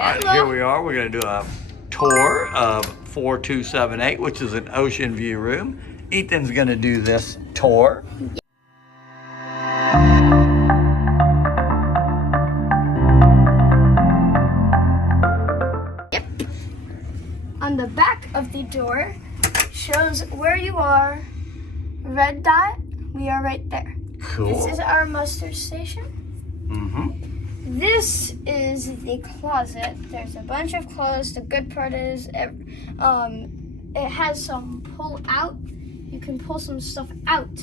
All right, here we are. We're going to do a tour of 4278, which is an ocean view room. Ethan's going to do this tour. Yep. On the back of the door shows where you are. Red dot, we are right there. Cool. This is our muster station. Mm-hmm. This is the closet. There's a bunch of clothes. The good part is it has some pull out. You can pull some stuff out.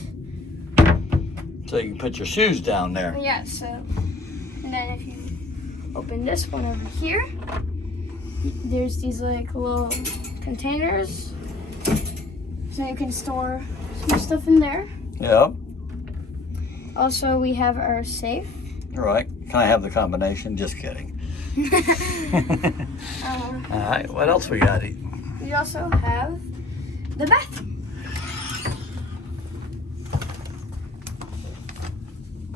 So you can put your shoes down there. Yeah, so, and then if you open this one over here, there's these like little containers. So you can store some stuff in there. Yep. Also, we have our safe. All right. Can I have the combination? Just kidding. All right. What else we got? We also have the bathroom.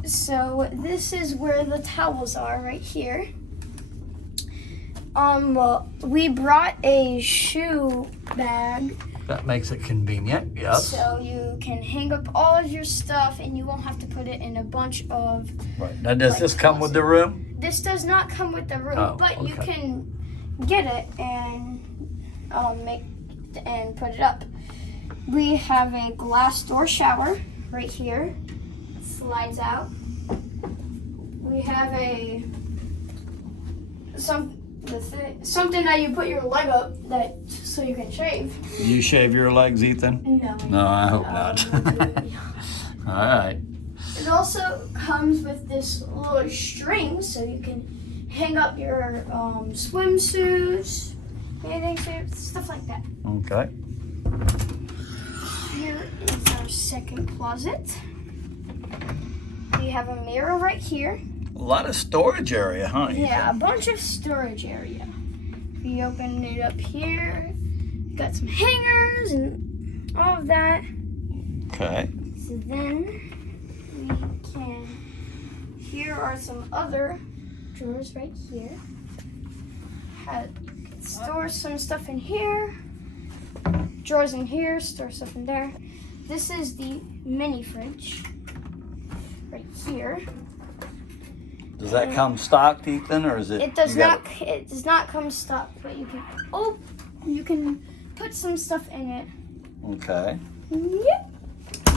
So this is where the towels are, right here. Well, we brought a shoe bag. That makes it convenient, yes. So you can hang up all of your stuff and you won't have to put it in a bunch of... Right. Now, does this come with the room? This does not come with the room, but okay. you can get it and put it up. We have a glass door shower right here. It slides out. We have something that you put your leg up so you can shave. You shave your legs, Ethan? No. I hope not. All right. It also comes with this little string so you can hang up your swimsuits, bathing suits, stuff like that. Okay. Here is our second closet. We have a mirror right here. A lot of storage area, huh? Yeah, a bunch of storage area. If you open it up here, got some hangers and all of that. Okay. So then we can, here are some other drawers right here. Store some stuff in here. Drawers in here, store stuff in there. This is the mini fridge right here. Does that come stocked, Ethan, or is it? It does not. It does not come stocked, but you can. Oh, you can put some stuff in it. Okay. Yep.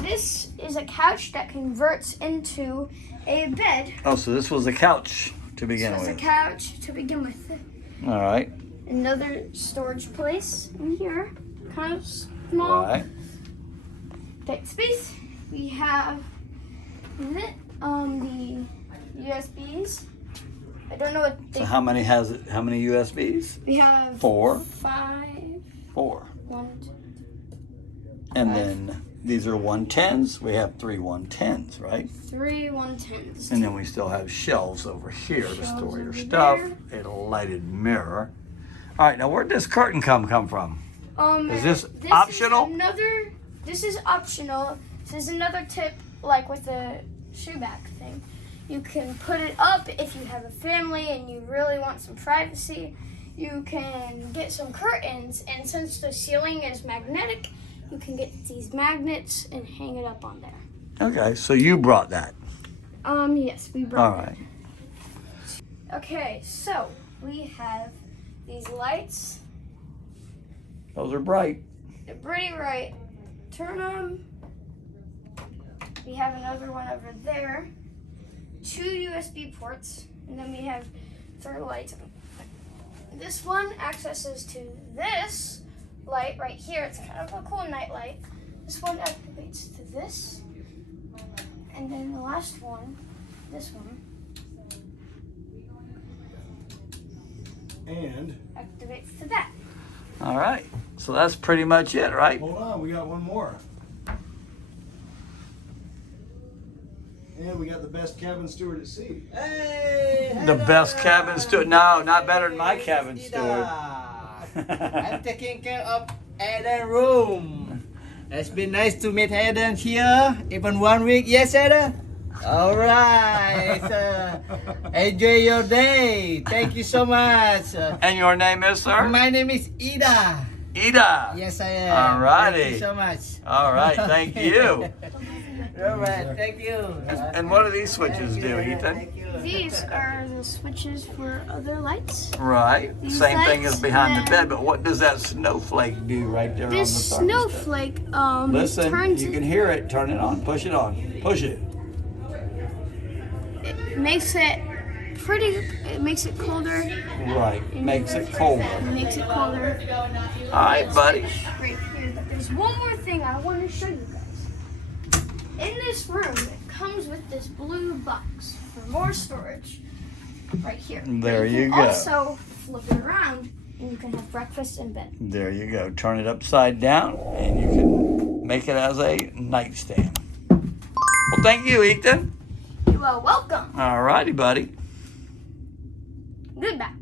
This is a couch that converts into a bed. Oh, so this was a couch to begin This was with. a couch to begin with. All right. Another storage place in here, kind of small. Right. Take space. We have the USBs. I don't know what they... So how many USBs? We have 4. 5. 4. 1, 2, And 5. then these are 110s. We have 3 110s, right? 3 110s. And then we still have shelves over here to Shelves store your over stuff. A lighted mirror. All right, now where'd this curtain come from? Is this optional? This is optional. This is another tip, like with the shoe bag thing. You can put it up if you have a family and you really want some privacy. You can get some curtains, and since the ceiling is magnetic, you can get these magnets and hang it up on there. Okay, so you brought that. Yes, we brought All right. it. Okay, so we have these lights. Those are bright. They're pretty bright. Turn them. We have another one over there. 2 USB ports, and then we have 3 lights. This one accesses to this light right here. It's kind of a cool night light. This one activates to this. And then the last one, this one, and activates to that. All right. So that's pretty much it, right? hold on, we got one more. And we got the best cabin steward at sea. Hey, The best cabin steward. No, not better than my cabin steward. I'm taking care of Eden room. It's been nice to meet Eden here, even 1 week. Yes, Eden? All right. Enjoy your day. Thank you so much. And your name is, sir? My name is Ida. Ida. Yes, I am. All righty. Thank you so much. All right, thank you. All right, thank you. And what do these switches do, Ethan? These are the switches for other lights. Right. These Same thing lights as behind the and- bed, but what does that snowflake do right there This on the thermostat? snowflake Listen, turns you can hear it. Turn it on. Push it on. Push it. it makes it it makes it colder. Right. Makes it colder. Makes it colder. All right, buddy. Right here. But there's one more thing I want to show you guys. In this room, it comes with this blue box for more storage. Right here. There you can go. Also flip it around and you can have breakfast in bed. There you go. Turn it upside down, and you can make it as a nightstand. Well, thank you, Ethan. You are welcome. All righty, buddy. Goodbye.